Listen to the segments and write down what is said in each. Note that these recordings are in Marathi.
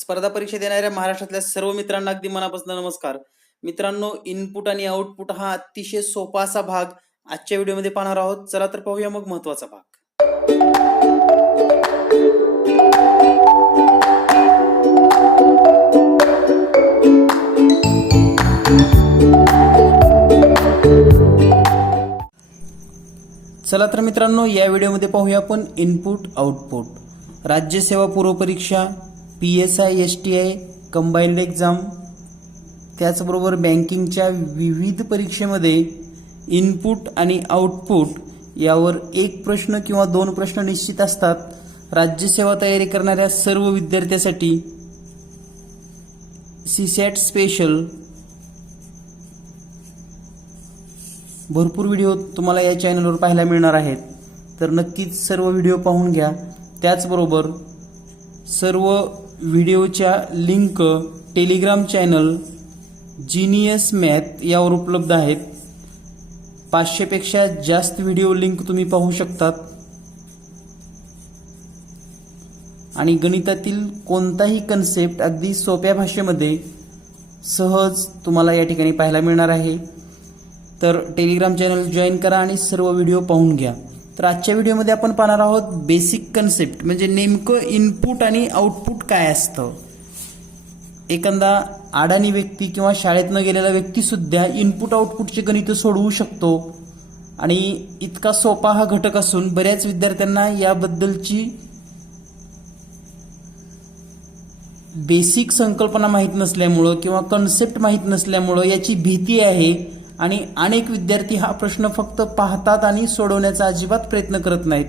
स्पर्धा परीक्षा देणाऱ्या महाराष्ट्रातल्या सर्व मित्रांना अगदी मनापासून नमस्कार. मित्रांनो इनपुट आणि आउटपुट हा अतिशय सोपा असा भाग आजच्या व्हिडिओमध्ये पाहणार आहोत. चला तर पाहूया मग महत्त्वाचा भाग. चला तर मित्रांनो या व्हिडिओमध्ये पाहूया आपण इनपुट आउटपुट राज्यसेवा पूर्वपरीक्षा P S I S T I combined exam त्याचबरोबर बँकिंगच्या विविध परीक्षेमध्ये इनपुट आणि आउटपुट यावर एक प्रश्न किंवा दोन प्रश्न निश्चित असतात. राज्यसेवा तयारी करणाऱ्या सर्व विद्यार्थ्यासाठी सीसॅट स्पेशल भरपूर व्हिडिओ तुम्हाला या चॅनलवर पाहायला मिळणार आहेत. तर नक्कीच सर्व व्हिडिओ पाहून घ्या. त्याचबरोबर सर्व व्हिडिओच्या link telegram channel genius math यावर उपलब्ध आहेत. पाचशेपेक्षा जास्त व्हिडिओ लिंक तुम्ही पाहू शकतात. आणि गणितातील कोणताही कन्सेप्ट अगदी सोप्या भाषेमध्ये सहज तुम्हाला या ठिकाणी पाहायला मिळणार आहे. तर टेलिग्राम चॅनल जॉईन करा आणि सर्व व्हिडिओ पाहून घ्या. तर आजच्या व्हिडिओमध्ये आपण पाहणार आहोत बेसिक कन्सेप्ट म्हणजे नेमकं इनपुट आणि आउटपुट काय असतं? एखादा अडाणी व्यक्ती किंवा शाळेत न गेलेला व्यक्तीसुद्धा इनपुट आउटपुटचे गणित सोडवू शकतो. आणि इतका सोपा हा घटक असून बऱ्याच विद्यार्थ्यांना याबद्दलची बेसिक संकल्पना माहीत नसल्यामुळं किंवा कन्सेप्ट माहीत नसल्यामुळं याची भीती आहे. आणि अनेक विद्यार्थी हा प्रश्न फक्त पाहतात आणि सोडवण्याचा अजिबात प्रयत्न करत नाहीत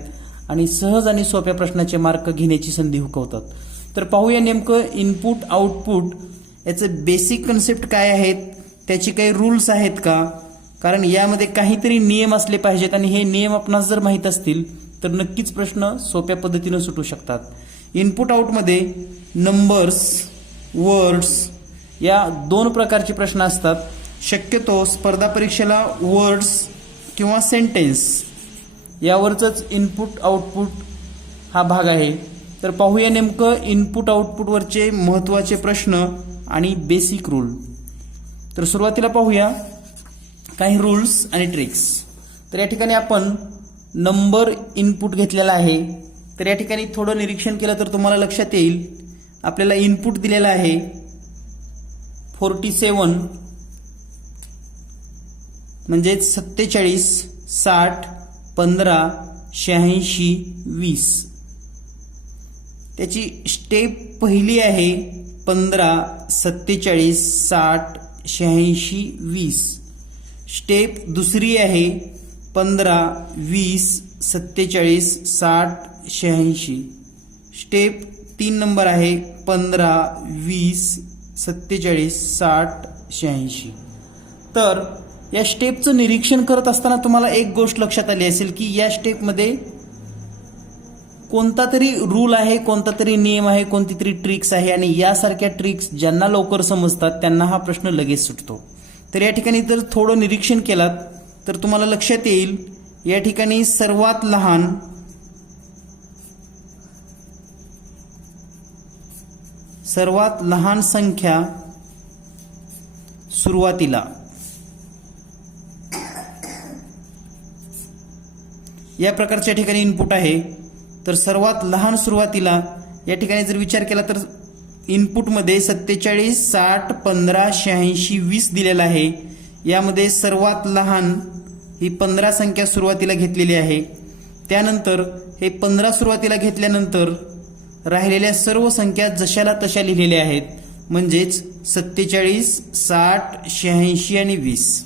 आणि सहज आणि सोप्या प्रश्नाचे मार्क घेण्याची संधी हुकवतात. तर पाहूया नेमकं इनपुट आउटपुट याचं बेसिक कन्सेप्ट काय आहेत त्याचे काही रूल्स आहेत का? कारण यामध्ये काहीतरी नियम असले पाहिजेत आणि हे नियम आपणास जर माहीत असतील तर नक्कीच प्रश्न सोप्या पद्धतीनं सुटू शकतात. इनपुट आउटमध्ये नंबर्स वर्ड्स या दोन प्रकारचे प्रश्न असतात. शक्यतो स्पर्धा परीक्षेला वर्ड्स किंवा सेंटेन्स यावरचंच इनपुट आउटपुट हा भाग आहे. तर पाहूया नेमकं इनपुट आउटपुटवरचे महत्त्वाचे प्रश्न आणि बेसिक रूल तर सुरुवातीला पाहूया काही रूल्स आणि ट्रिक्स तर या ठिकाणी आपण नंबर इनपुट घेतलेला आहे. तर या ठिकाणी थोडं निरीक्षण केलं तर तुम्हाला लक्षात येईल. आपल्याला इनपुट दिलेलं आहे. फोर्टी सेवन म्हणजेच सत्तेचाळीस साठ पंधरा शहाऐंशी वीस. त्याची स्टेप पहिली आहे पंधरा सत्तेचाळीस साठ शहाऐंशी वीस. स्टेप दुसरी आहे पंधरा वीस सत्तेचाळीस साठ शहाऐंशी. स्टेप तीन नंबर आहे पंधरा वीस सत्तेचाळीस साठ शहाऐंशी. तर या स्टेपचं निरीक्षण करत असताना तुम्हाला एक गोष्ट लक्षात आली असेल की या स्टेपमध्ये कोणता तरी रूल आहे कोणता तरी नियम आहे कोणती तरी ट्रिक्स आहे आणि यासारख्या ट्रिक्स ज्यांना लवकर समजतात त्यांना हा प्रश्न लगेच सुटतो. तर या ठिकाणी जर थोडं निरीक्षण केलात तर तुम्हाला लक्षात येईल या ठिकाणी सर्वात लहान सर्वात लहान संख्या सुरुवातीला. या प्रकारच्या ठिकाणी इनपुट आहे. तर सर्वात लहान सुरुवातीला या ठिकाणी जर विचार केला तर इनपुटमध्ये सत्तेचाळीस साठ पंधरा शहाऐंशी वीस दिलेला आहे. यामध्ये सर्वात लहान ही पंधरा संख्या सुरुवातीला घेतलेली आहे. त्यानंतर हे पंधरा सुरुवातीला घेतल्यानंतर राहिलेल्या सर्व संख्या जशाला तशा लिहिलेल्या आहेत. म्हणजेच सत्तेचाळीस साठ शहाऐंशी आणि वीस.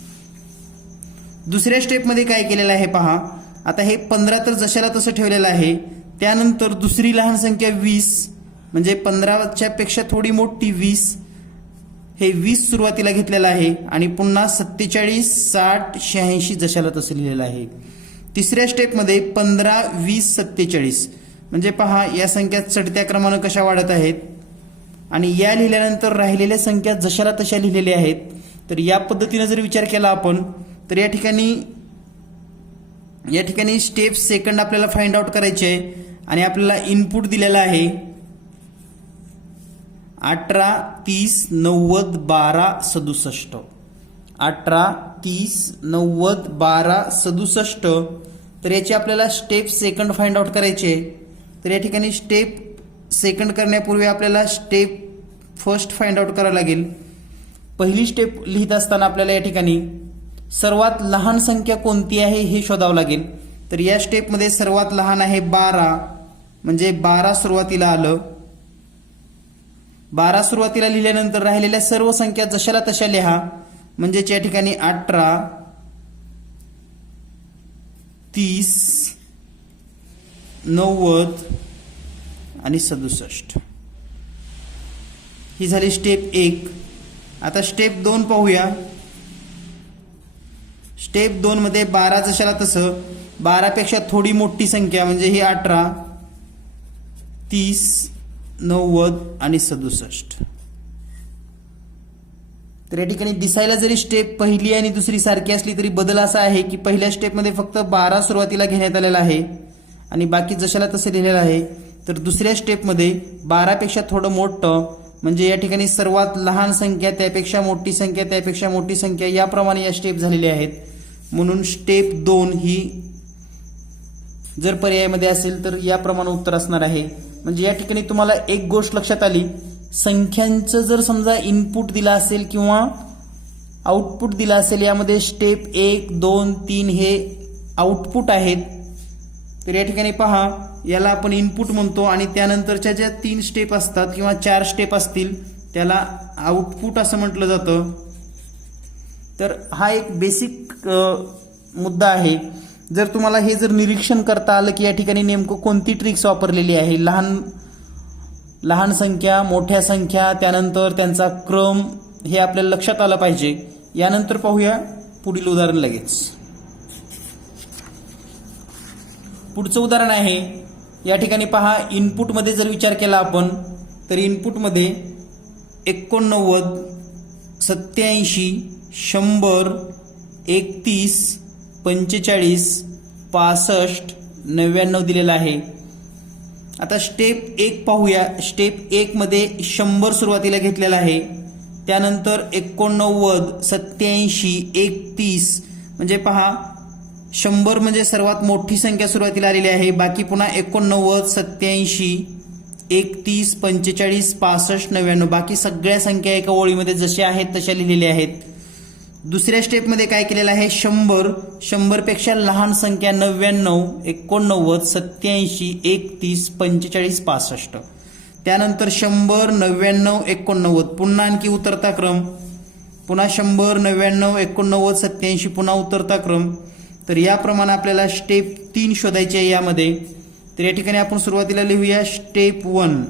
दुसऱ्या स्टेपमध्ये काय केलेलं आहे पहा. आता हे पंधरा तर जशाला तसं ठेवलेलं आहे त्यानंतर दुसरी लहान संख्या वीस म्हणजे पंधराच्या पेक्षा थोडी मोठी वीस हे वीस सुरुवातीला घेतलेलं आहे आणि पुन्हा सत्तेचाळीस साठ शहाऐंशी जशाला तसं लिहिलेलं आहे. तिसऱ्या स्टेपमध्ये पंधरा वीस सत्तेचाळीस. म्हणजे पहा या संख्या चढत्या क्रमानं कशा वाढत आहेत? आणि या लिहिल्यानंतर राहिलेल्या संख्या जशाला तशा लिहिलेल्या आहेत तर या पद्धतीनं जर विचार केला आपण तर या ठिकाणी या ठिकाणी स्टेप सेकंड आपल्याला फाइंड आउट करायचे आहे आणि आपल्याला इनपुट दिलेला आहे. अठरा तीस नव्वद बारा सदुसष्ट. अठरा तीस नव्वद बारा सदुसष्ट. तर याची आपल्याला स्टेप सेकंड फाइंड आउट करायचे आहे. तर या ठिकाणी स्टेप सेकंड करण्यापूर्वी आपल्याला स्टेप फर्स्ट फाइंड आउट करावं लागेल. पहिली स्टेप लिहित असताना आपल्याला या ठिकाणी सर्वात लहान संख्या कोणती आहे हे शोधावं लागेल. तर या स्टेपमध्ये सर्वात लहान आहे बारा. म्हणजे बारा सुरुवातीला आलं. बारा सुरुवातीला लिहिल्यानंतर राहिलेल्या सर्व संख्या जशाला तशा लिहा. म्हणजेच या ठिकाणी अठरा तीस नव्वद आणि सदुसष्ट. ही झाली स्टेप एक. आता स्टेप दोन पाहूया. स्टेप दोन मध्ये बारा जशाला तसं बारापेक्षा थोडी मोठी संख्या म्हणजे ही अठरा तीस नव्वद आणि सदुसष्ट. तर या ठिकाणी दिसायला जरी स्टेप पहिली आणि दुसरी सारखी असली तरी बदल असा आहे की पहिल्या स्टेपमध्ये फक्त बारा सुरुवातीला घेण्यात आलेला आहे आणि बाकी जशाला तसं लिहिलेलं आहे तर दुसऱ्या स्टेपमध्ये बारापेक्षा थोडं मोठं म्हणजे या ठिकाणी सर्वात लहान संख्या त्यापेक्षा मोठी संख्या त्यापेक्षा मोठी संख्या याप्रमाणे या स्टेप झालेल्या आहेत. म्हणून स्टेप दोन ही जर पर्यायामध्ये असेल तर याप्रमाणे उत्तर असणार आहे. म्हणजे या ठिकाणी तुम्हाला एक गोष्ट लक्षात आली. संख्यांचं जर समजा इनपुट दिलं असेल किंवा आउटपुट दिलं असेल यामध्ये स्टेप एक दोन तीन हे आउटपुट आहेत. तर या ठिकाणी पहा. याला आपण इनपुट म्हणतो आणि त्यानंतरच्या ज्या तीन स्टेप असतात किंवा चार स्टेप असतील त्याला आउटपुट असं म्हटलं जातं. तर हा एक बेसिक मुद्दा आहे. जर तुम्हाला हे जर निरीक्षण करता आलं की या ठिकाणी नेमकं कोणती ट्रिक्स वापरलेली आहे लहान लहान संख्या मोठ्या संख्या त्यानंतर त्यांचा क्रम हे आपल्याला लक्षात आलं पाहिजे. यानंतर पाहूया पुढील उदाहरण लगेच. पुढचं उदाहरण आहे या ठिकाणी पहा इनपुटमध्ये जर विचार केला आपण तर इनपुटमध्ये एकोणनव्वद सत्याऐंशी शंभर एकतीस पंचेचाळीस पासष्ट नव्याण्णव दिलेला आहे. आता स्टेप एक पाहूया. स्टेप एकमध्ये शंभर सुरुवातीला घेतलेला आहे. त्यानंतर एकोणनव्वद सत्याऐंशी एकतीस म्हणजे पहा शंभर म्हणजे सर्वात मोठी संख्या सुरुवातीला आलेली आहे. बाकी पुन्हा एकोणनव्वद सत्याऐंशी एकतीस पंचेचाळीस पासष्ट नव्याण्णव. बाकी सगळ्या संख्या एका ओळीमध्ये जशा आहेत तशा लिहिलेल्या आहेत. दुसऱ्या स्टेपमध्ये काय केलेलं आहे? शंभर. शंभरपेक्षा लहान संख्या नव्याण्णव एकोणनव्वद सत्याऐंशी एकतीस पंचेचाळीस पासष्ट. त्यानंतर शंभर नव्याण्णव एकोणनव्वद. पुन्हा आणखी उतरता क्रम. पुन्हा शंभर नव्याण्णव एकोणनव्वद सत्याऐंशी पुन्हा उतरता क्रम. तर याप्रमाणे आपल्याला स्टेप तीन शोधायची आहे यामध्ये. तर या ठिकाणी आपण सुरुवातीला लिहूया स्टेप वन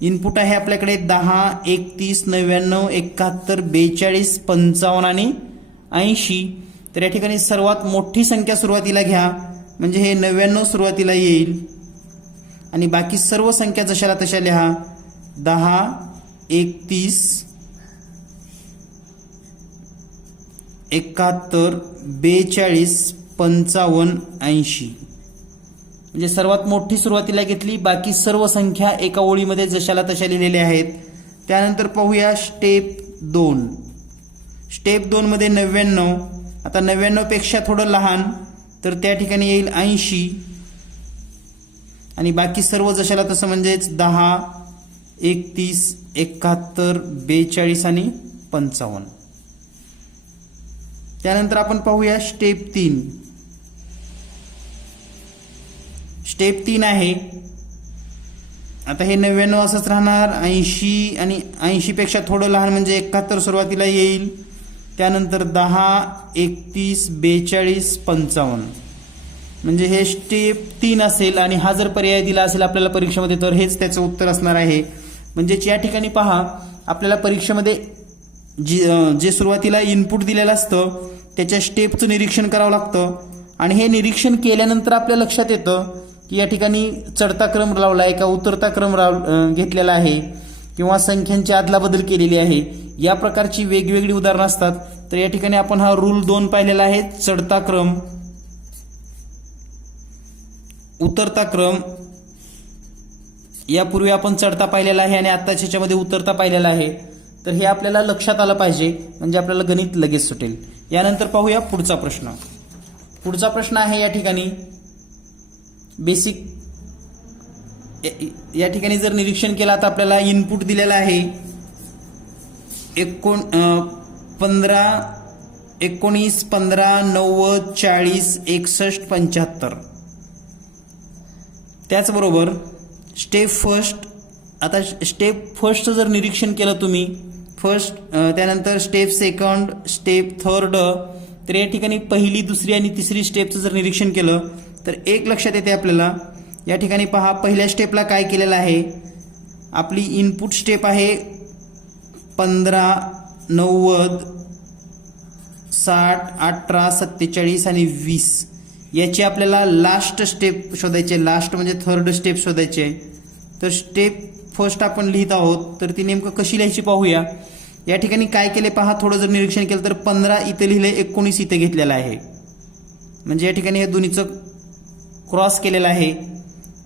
इनपुट आहे आपल्याकडे दहा एकतीस नव्याण्णव एकाहत्तर बेचाळीस पंचावन्न आणि ऐंशी. तर या ठिकाणी सर्वात मोठी संख्या सुरुवातीला घ्या. म्हणजे हे नव्याण्णव सुरुवातीला येईल. आणि बाकी सर्व संख्या जशाला तशा लिहा. दहा एकतीस एकाहत्तर बेचाळीस पंचावन्न ऐंशी. म्हणजे सर्वात मोठी सुरुवातीला घेतली बाकी सर्व संख्या एका ओळीमध्ये जशाला तशा लिहिलेल्या आहेत. त्यानंतर पाहूया स्टेप दोन. स्टेप दोन मध्ये नव्याण्णव. आता नव्याण्णवपेक्षा थोडं लहान तर त्या ठिकाणी येईल ऐंशी. आणि बाकी सर्व जशाला तसं म्हणजेच दहा एकतीस एकाहत्तर बेचाळीस आणि पंचावन्न. त्यानंतर आपण पाहूया स्टेप तीन. स्टेप तीन आहे. आता हे नव्याण्णव असंच राहणार. ऐंशी आणि ऐंशीपेक्षा थोडं लहान म्हणजे एकाहत्तर सुरुवातीला येईल. त्यानंतर दहा एकतीस बेचाळीस पंचावन्न. म्हणजे हे स्टेप तीन असेल आणि हा जर पर्याय दिला असेल आपल्याला परीक्षेमध्ये तर हेच त्याचं उत्तर असणार आहे. म्हणजेच या ठिकाणी पहा आपल्याला परीक्षेमध्ये जी जे सुरुवातीला इनपुट दिलेलं असतं त्याच्या स्टेपचं निरीक्षण करावं लागतं. आणि हे निरीक्षण केल्यानंतर आपल्या लक्षात येतं की या ठिकाणी चढता क्रम लावला आहे का उतरता क्रम राव घेतलेला आहे किंवा संख्यांची अदलाबदल केलेली आहे. या प्रकारची वेगवेगळी उदाहरणं असतात. तर या ठिकाणी आपण हा रूल दोन पाहिलेला आहे. चढता क्रम उतरता क्रम. यापूर्वी आपण चढता पाहिलेला आहे आणि आत्ताच्या ह्याच्यामध्ये उतरता पाहिलेला आहे. तर हे आपल्याला लक्षात आलं पाहिजे म्हणजे आपल्याला गणित लगेच सुटेल. यानंतर पाहूया पुढचा प्रश्न. पुढचा प्रश्न आहे या ठिकाणी. बेसिक या- ठिकाणी जर निरीक्षण केला तर आपल्याला इनपुट दिलेला आहे. एकोण पंधरा एकोणीस पंधरा नव्वद चाळीस एकसष्ट पंच्याहत्तर. त्याचबरोबर स्टेप फर्स्ट आता स्टेप फर्स्ट जर निरीक्षण केलं तुम्ही फर्स्ट त्यानंतर स्टेप सेकंड स्टेप थर्ड तर या ठिकाणी पहिली दुसरी आणि तिसरी स्टेपचं जर निरीक्षण केलं तर एक लक्षात येते आपल्याला या ठिकाणी पहा पहिल्या स्टेपला काय केलेलं आहे? आपली इनपुट स्टेप आहे पंधरा नव्वद साठ अठरा सत्तेचाळीस आणि वीस. याची आपल्याला लास्ट स्टेप शोधायचे लास्ट म्हणजे थर्ड स्टेप शोधायचे आहे. तर स्टेप फर्स्ट आपण लिहित आहोत तर ती नेमकं कशी लिहायची पाहूया. या ठिकाणी काय केले पहा थोडं जर निरीक्षण केलं तर पंधरा इथं लिहिले एकोणीस इथं घेतलेलं आहे. म्हणजे या ठिकाणी हे दोन्हीचं क्रॉस केलेलं आहे.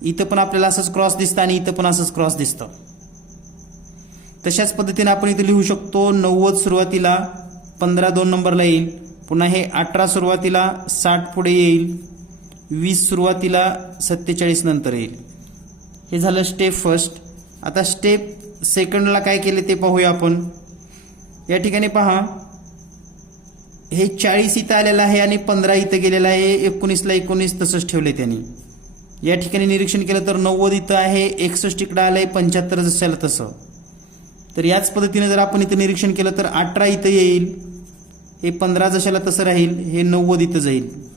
इथं पण आपल्याला असंच क्रॉस दिसतं आणि इथं पण असंच क्रॉस दिसतं. तशाच पद्धतीने आपण इथे लिहू शकतो नव्वद सुरुवातीला पंधरा दोन नंबरला येईल. पुन्हा हे अठरा सुरुवातीला साठ पुढे येईल. वीस सुरुवातीला सत्तेचाळीस नंतर येईल. हे झालं स्टेप फर्स्ट आता स्टेप सेकंडला काय केले ते पाहूया आपण. या ठिकाणी पहा. हे चाळीस इथं आलेलं आहे आणि पंधरा इथं गेलेलं आहे. एकोणीसला एकोणीस तसंच ठेवले त्यांनी. या ठिकाणी निरीक्षण केलं तर नव्वद इथं आहे एकसष्ट इकडं आलंय पंच्याहत्तर जसं तसं. तर याच पद्धतीने जर आपण इथं निरीक्षण केलं तर अठरा इथं येईल हे पंधरा जशाला तसं राहील हे नव्वद इथं जाईल.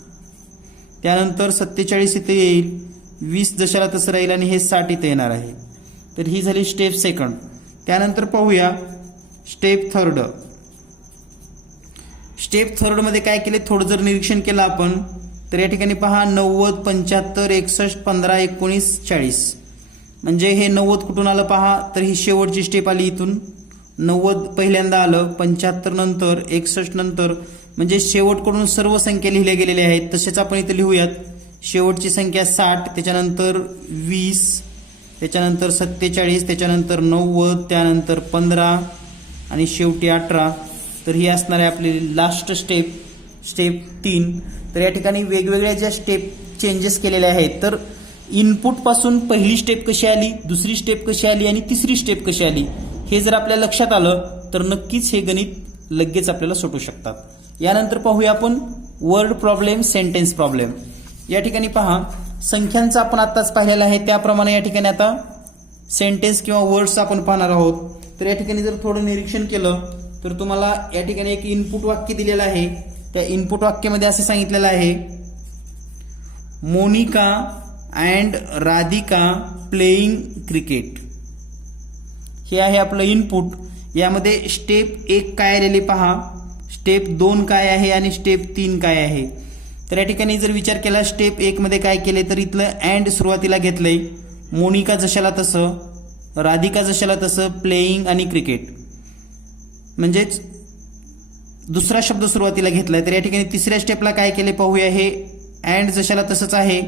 त्यानंतर सत्तेचाळीस इथं येईल वीस जशाला तसं राहील आणि हे साठ इथं येणार आहे. तर ही झाली स्टेप सेकंड. त्यानंतर पाहूया स्टेप थर्ड. स्टेप थर्डमध्ये काय केले? थोडं जर निरीक्षण केलं आपण तर या ठिकाणी पहा नव्वद पंच्याहत्तर एकसष्ट पंधरा एकोणीस चाळीस. म्हणजे हे नव्वद कुठून आलं पहा? तर ही शेवटची स्टेप आली इथून. नव्वद पहिल्यांदा आलं पंच्याहत्तर नंतर एकसष्ट नंतर. म्हणजे शेवटकडून सर्व संख्या लिहिल्या गेलेल्या आहेत. तसेच आपण इथे लिहूयात. शेवटची संख्या साठ त्याच्यानंतर वीस त्याच्यानंतर सत्तेचाळीस त्याच्यानंतर नव्वद त्यानंतर पंधरा आणि शेवटी अठरा. तर ही असणार आहे आपली लास्ट स्टेप स्टेप तीन. तर या ठिकाणी वेगवेगळ्या ज्या स्टेप चेंजेस केलेल्या आहेत तर इनपुटपासून पहिली स्टेप कशी आली दुसरी स्टेप कशी आली आणि तिसरी स्टेप कशी आली हे जर आपल्या लक्षात आलं तर नक्कीच हे गणित लगेच आपल्याला सुटू शकतात. यानंतर पाहूया आपण वर्ड प्रॉब्लेम सेंटेन्स प्रॉब्लेम या ठिकाणी पहा संख्यांचं आपण आत्ताच पाहिलेलं आहे त्याप्रमाणे या ठिकाणी आता सेंटेन्स किंवा वर्ड्स आपण पाहणार आहोत. तर या ठिकाणी जर थोडं निरीक्षण केलं तर तुम्हाला या ठिकाणी एक इनपुट वाक्य दिलेलं आहे. त्या इनपुट वाक्यामध्ये असं सांगितलेलं आहे Monika and Radhika playing cricket. हे आहे आपलं इनपुट यामध्ये स्टेप एक काय आलेली पहा. स्टेप दोन काय आहे आणि स्टेप तीन काय आहे? तर या ठिकाणी जर विचार केला स्टेप एकमध्ये काय केले तर इथलं अँड सुरुवातीला घेतलंय. मोनिका जशाला तसं. राधिका जशाला तसं प्लेईंग आणि क्रिकेट म्हणजेच दुसरा शब्द सुरुवातीला घेतलाय तर या ठिकाणी तिसऱ्या स्टेपला काय केले पाहूया हे. अँड जशाला तसंच आहे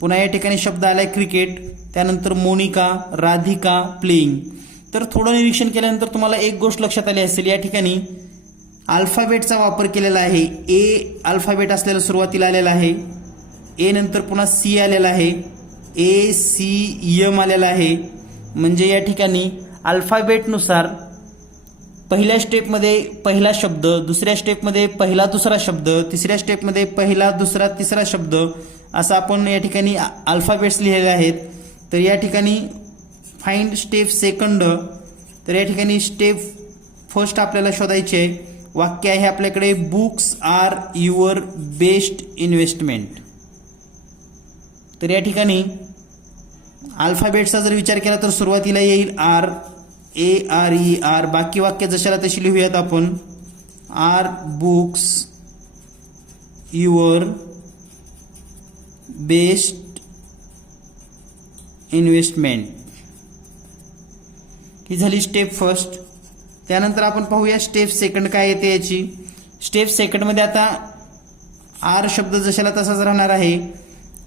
पुन्हा या ठिकाणी शब्द आलाय क्रिकेट त्यानंतर मोनिका राधिका प्लेईंग तर थोडं निरीक्षण केल्यानंतर तुम्हाला एक गोष्ट लक्षात आली असेल या ठिकाणी अल्फाबेटचा वापर केलेला आहे. ए अल्फाबेट असलेला सुरुवातीला आलेला आहे. ए नंतर पुन्हा सी आलेला आहे. ए सी एम आलेला आहे. म्हणजे या ठिकाणी अल्फाबेटनुसार पहिल्या स्टेपमध्ये पहिला शब्द दुसऱ्या स्टेपमध्ये पहिला दुसरा शब्द तिसऱ्या स्टेपमध्ये पहिला दुसरा तिसरा शब्द असं आपण या ठिकाणी अल्फाबेट्स लिहिलेले आहेत. तर या ठिकाणी फाइंड स्टेप सेकंड तर या ठिकाणी स्टेप फर्स्ट आपल्याला शोधायचे आहे. वाक्य आहे आपल्याकडे books are your best investment. तर या ठिकाणी अल्फाबेटचा जर विचार केला तर सुरुवातीला येईल are A R E are बाकी वाक्य जशाला तशी लिहूयात आपण. Are books your best investment ही झाली स्टेप फर्स्ट त्यानंतर आपण पाहूया स्टेप सेकंड काय येते याची. स्टेप सेकंडमध्ये आता आर शब्द जशाला तसाच राहणार आहे.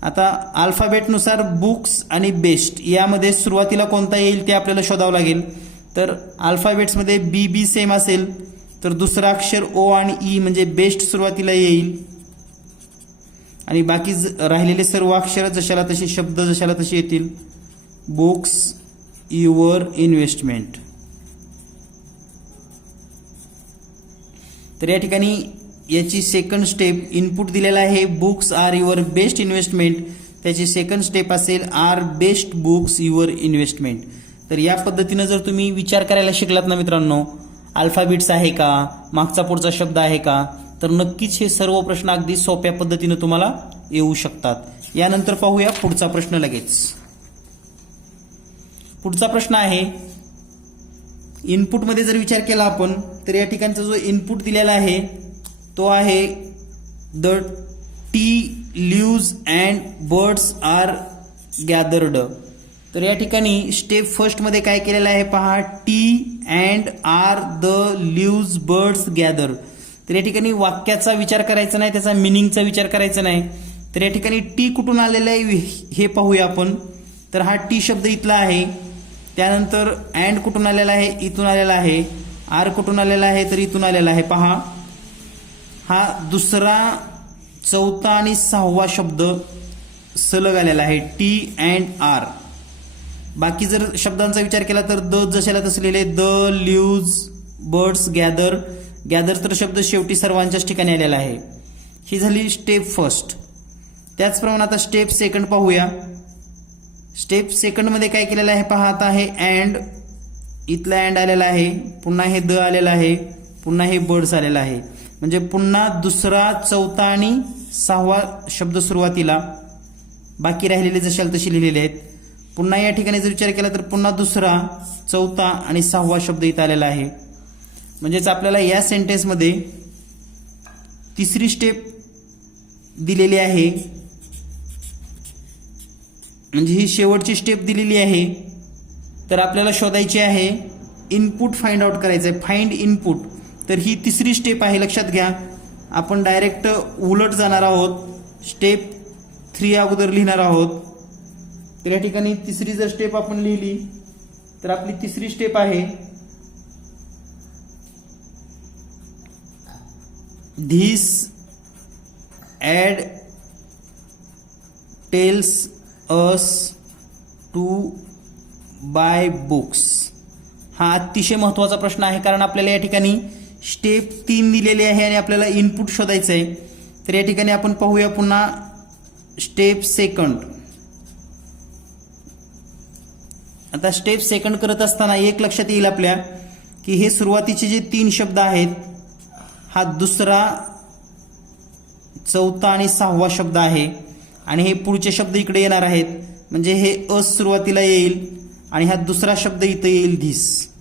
आता अल्फाबेटनुसार बुक्स आणि बेस्ट यामध्ये सुरुवातीला कोणता येईल ते आपल्याला शोधावं लागेल. तर अल्फाबेट्समध्ये बी बी सेम असेल तर दुसरं अक्षर ओ आणि ई म्हणजे बेस्ट सुरुवातीला येईल. आणि बाकी ज- राहिलेले सर्व अक्षर जशाला तसे शब्द जशाला तसे येतील. बुक्स युअर इन्व्हेस्टमेंट तर या ठिकाणी याची सेकंड स्टेप इनपुट दिलेला आहे. Books are your best investment त्याची सेकंड स्टेप असेल are best books your investment तर या पद्धतीनं जर तुम्ही विचार करायला शिकलात ना मित्रांनो अल्फाबिट्स आहे का? मागचा पुढचा शब्द आहे का? तर नक्कीच हे सर्व प्रश्न अगदी सोप्या पद्धतीनं तुम्हाला येऊ शकतात. यानंतर पाहूया पुढचा प्रश्न लगेच. पुढचा प्रश्न आहे इनपुटमध्ये जर विचार केला आपण तर या ठिकाणचा जो इनपुट दिलेला आहे तो आहे the tree leaves and birds are gathered. तर या ठिकाणी स्टेप फर्स्टमध्ये काय केलेलं आहे पहा tree and are the leaves birds gather. तर या ठिकाणी वाक्याचा विचार करायचा नाही त्याचा मिनिंगचा विचार करायचा नाही. तर या ठिकाणी टी कुठून आलेलं आहे हे पाहूया आपण. तर हा टी शब्द इथला आहे. त्यानंतर अँड कुठून आलेला आहे? इथून आलेला आहे. आर कुठून आलेला आहे? तर इथून आलेला आहे. पहा. हा दुसरा चौथा आणि सहावा शब्द सलग आलेला आहे टी अँड आर बाकी जर शब्दांचा विचार केला तर द जशाला तसं लिहिले द ल्यूज बर्ड्स गॅदर. गॅदर तर शब्द शेवटी सर्वांच्याच ठिकाणी आलेला आहे. ही झाली स्टेप फर्स्ट. त्याचप्रमाणे आता स्टेप सेकंड पाहूया. स्टेप सेकंडमध्ये काय केलेलं आहे पहा आता हे अँड इथला अँड आलेला आहे पुन्हा हे द आलेलं आहे पुन्हा हे बर्ड्स आलेलं आहे. म्हणजे पुन्हा दुसरा चौथा आणि सहावा शब्द सुरुवातीला बाकी राहिलेले जशाल तसे लिहिलेले आहेत. पुन्हा या ठिकाणी जर विचार केला तर पुन्हा दुसरा चौथा आणि सहावा शब्द इथं आलेला आहे. म्हणजेच आपल्याला या सेंटेन्समध्ये तिसरी स्टेप दिलेली आहे. म्हणजे ही शेवटची स्टेप दिलेली आहे. तर आपल्याला शोधायची आहे इनपुट फाइंड आउट करायचं आहे फाइंड इनपुट तर ही तिसरी स्टेप आहे लक्षात घ्या. आपण डायरेक्ट उलट जाणार आहोत. स्टेप थ्री अगोदर लिहिणार आहोत. तर या ठिकाणी तिसरी जर स्टेप आपण लिहिली तर आपली तिसरी स्टेप आहे. This ad tells us to buy books हा अतिशय महत्त्वाचा प्रश्न आहे कारण आपल्याला या ठिकाणी स्टेप तीन दिलेली आहे आणि आपल्याला इनपुट शोधायचं आहे तर या ठिकाणी आपण पाहूया पुन्हा स्टेप सेकंड. आता स्टेप सेकंड करत असताना एक लक्षात येईल आपल्या की हे सुरुवातीचे जे तीन शब्द आहेत हा दुसरा चौथा आणि सहावा शब्द आहे. आणि हे पुढचे शब्द इकडे येणार आहेत. म्हणजे हे अस सुरुवातीला येईल आणि हा दुसरा शब्द इथं येईल धीस.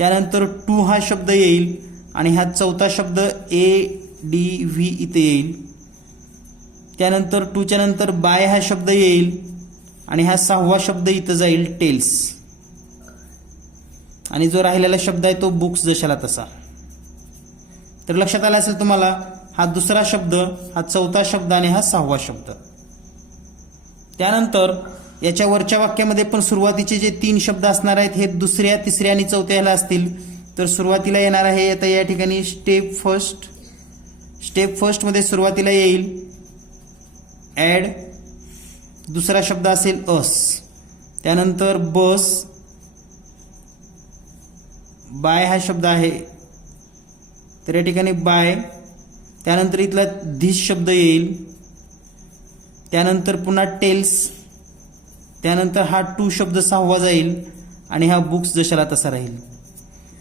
त्यानंतर टू हा शब्द येईल आणि हा चौथा शब्द ए डी व्ही इथे येईल. त्यानंतर टूच्या नंतर बाय हा शब्द येईल आणि हा सहावा शब्द इथं जाईल टेल्स. आणि जो राहिलेला शब्द आहे तो बुक्स जशाला तसा. तर लक्षात आला असेल तुम्हाला हा दुसरा शब्द हा चौथा शब्द आणि हा सहावा शब्द. त्यानंतर याच्या वरच्या वाक्यामध्ये पण सुरुवातीचे जे तीन शब्द असणार आहेत हे दुसऱ्या तिसऱ्या आणि चौथ्याला असतील. तर सुरुवातीला येणार आहे आता या ठिकाणी स्टेप फर्स्ट स्टेप फर्स्टमध्ये सुरुवातीला येईल. ॲड दुसरा शब्द असेल अस त्यानंतर बस बाय हा शब्द आहे. तर या ठिकाणी बाय त्यानंतर इथला धीस शब्द येईल. त्यानंतर पुन्हा टेल्स त्यानंतर हा टू शब्द सहावा जाईल आणि हा बुक्स जशाला तसा राहील.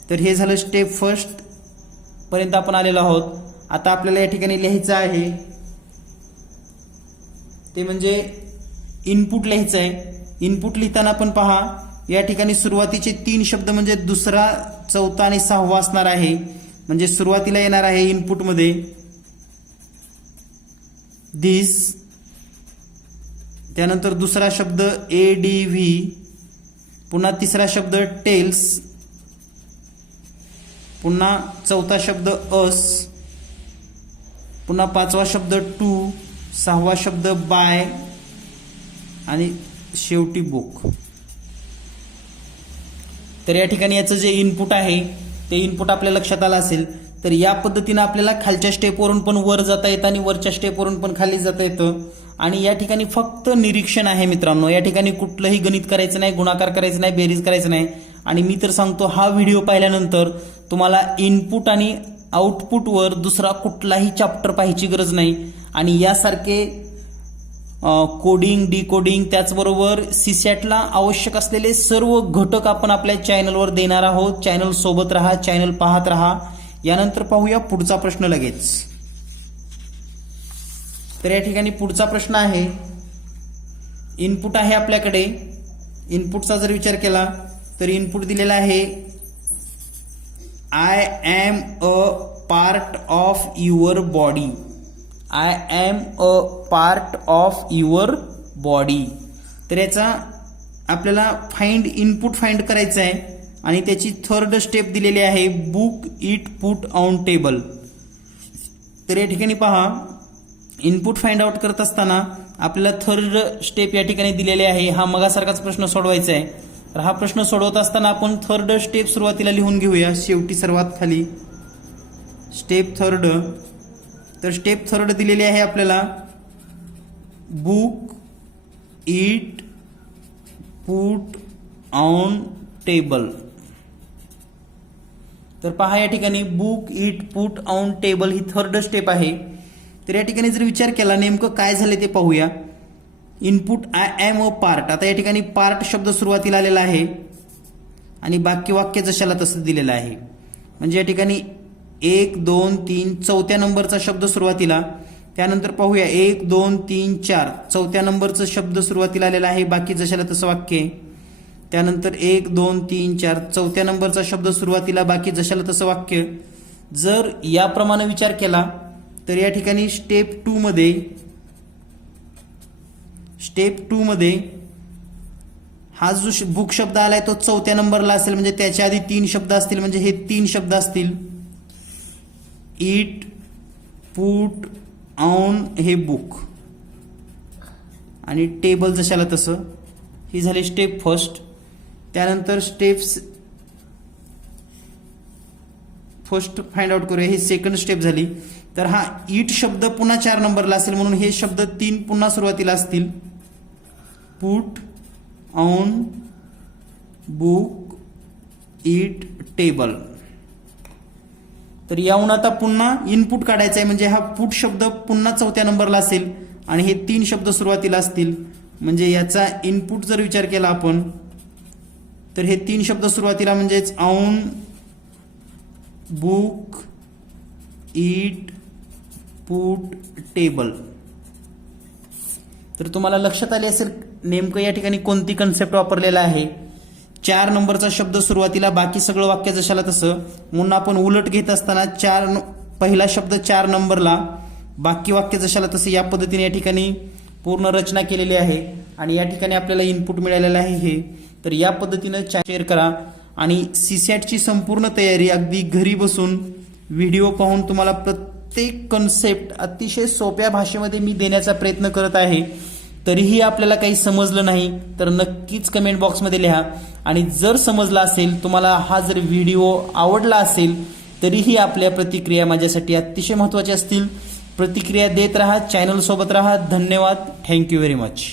तर हे झालं स्टेप फर्स्ट पर्यंत आपण आलेलो आहोत. आता आपल्याला या ठिकाणी लिहायचं आहे. ते म्हणजे इनपुट लिहायचं आहे इनपुट लिहिताना पण पहा या ठिकाणी सुरुवातीचे तीन शब्द म्हणजे दुसरा चौथा आणि सहावा असणार आहे. म्हणजे सुरुवातीला येणार आहे इनपुटमध्ये दिस त्यानंतर दुसरा शब्द ए डी व्ही पुन्हा तिसरा शब्द टेल्स पुन्हा चौथा शब्द अस पुन्हा पाचवा शब्द टू सहावा शब्द बाय आणि शेवटी बुक. तर या ठिकाणी याचं जे इनपुट आहे ते इनपुट आपल्या लक्षात आलं असेल तर या पद्धतीनं आपल्याला खालच्या स्टेपवरून पण वर जाता येतं आणि वरच्या स्टेपवरून पण खाली जाता येतं. आणि या ठिकाणी फक्त निरीक्षण आहे मित्रांनो. या ठिकाणी कुठलंही गणित करायचं नाही गुणाकार करायचं नाही बेरीज करायचं नाही. आणि मी तर सांगतो हा व्हिडिओ पाहिल्यानंतर तुम्हाला इनपुट आणि आउटपुटवर दुसरा कुठलाही चॅप्टर पाहायची गरज नाही. आणि यासारखे कोडिंग डिकोडिंग त्याचबरोबर सीसॅटला आवश्यक असलेले सर्व घटक आपण आपल्या चॅनलवर देणार आहोत. चॅनल सोबत राहा चॅनल पाहत राहा. यानंतर पाहूया पुढचा प्रश्न लगेच. तर या ठिकाणी पुढचा प्रश्न आहे. इनपुट आहे आपल्याकडे. इनपुटचा जर विचार केला तर इनपुट दिलेला आहे I am a part of your body I am a part of your body तर याचा आपल्याला फाइंड इनपुट फाइंड करायचं आहे. आणि त्याची थर्ड स्टेप दिलेली आहे book it put on table तर या ठिकाणी पहा इनपुट फाइंड आउट करत असताना आपल्याला थर्ड स्टेप या ठिकाणी दिलेले आहे. हा मगासारखाच प्रश्न सोडवायचा आहे. तर हा प्रश्न सोडवत असताना आपण थर्ड स्टेप सुरुवातीला लिहून घेऊया. शेवटी सर्वात खाली स्टेप थर्ड तर स्टेप थर्ड दिलेली आहे आपल्याला book it put on table तर पहा या ठिकाणी book it put on table he third step आहे. तर या ठिकाणी जर विचार केला नेमकं काय झालं ते पाहूया. Input I am a part आता या ठिकाणी पार्ट शब्द सुरुवातीला आलेला आहे आणि बाकी वाक्य जशाला तसं दिलेलं आहे. म्हणजे या ठिकाणी एक दोन तीन चौथ्या नंबरचा शब्द सुरुवातीला. त्यानंतर पाहूया एक दोन तीन चार. चौथ्या नंबरचा शब्द सुरुवातीला आलेला आहे बाकी जशाला तसं वाक्य त्यानंतर एक दोन तीन चार. चौथ्या नंबरचा शब्द सुरुवातीला बाकी जशाला तसं वाक्य जर याप्रमाणे विचार केला तर या ठिकाणी स्टेप टू मध्ये स्टेप टू मध्ये हा जो श- बुक शब्द आलाय तो चौथ्या नंबरला असेल म्हणजे त्याच्या आधी तीन शब्द असतील म्हणजे हे तीन शब्द असतील. इट पुट ऑन हे बुक आणि टेबल जशाला तसं ही झाली स्टेप फर्स्ट त्यानंतर स्टेप्स फर्स्ट फाइंड आउट करूया. ही सेकंड स्टेप झाली. तर हा ईट शब्द पुन्हा चार नंबरला असेल म्हणून हे शब्द तीन पुन्हा सुरुवातीला असतील. Put on book it table तर याहून आता पुन्हा इनपुट काढायचं आहे म्हणजे हा पुट शब्द पुन्हा चौथ्या नंबरला असेल आणि हे तीन शब्द सुरुवातीला असतील. म्हणजे याचा इनपुट जर विचार केला आपण तर हे तीन शब्द सुरुवातीला म्हणजेच on book it put table तर तुम्हाला लक्षात आले असेल नेमकं या ठिकाणी कोणती कन्सेप्ट वापरलेला आहे? चार नंबरचा शब्द सुरुवातीला बाकी सगळं वाक्य जशाला तसं. म्हणून आपण उलट घेत असताना चार न- पहिला शब्द चार नंबरला बाकी वाक्य जशाला तसं या पद्धतीने या ठिकाणी पूर्ण रचना केलेली आहे. आणि या ठिकाणी आपल्याला इनपुट मिळालेलं आहे हे. तर या पद्धतीनं शेअर करा. आणि सीसॅटची संपूर्ण तयारी अगदी घरी बसून व्हिडिओ पाहून तुम्हाला प्रत्येक कन्सेप्ट अतिशय सोप्या भाषेमध्ये मी देण्याचा प्रयत्न करत आहे. तरीही आपल्याला काही समजलं नाही तर नक्कीच कमेंट बॉक्समध्ये लिहा. आणि जर समजला असेल तुम्हाला हा जर व्हिडिओ आवडला असेल तरीही आपल्या प्रतिक्रिया माझ्यासाठी अतिशय महत्त्वाच्या असतील. प्रतिक्रिया देत राहा चॅनलसोबत राहा. धन्यवाद. Thank you very much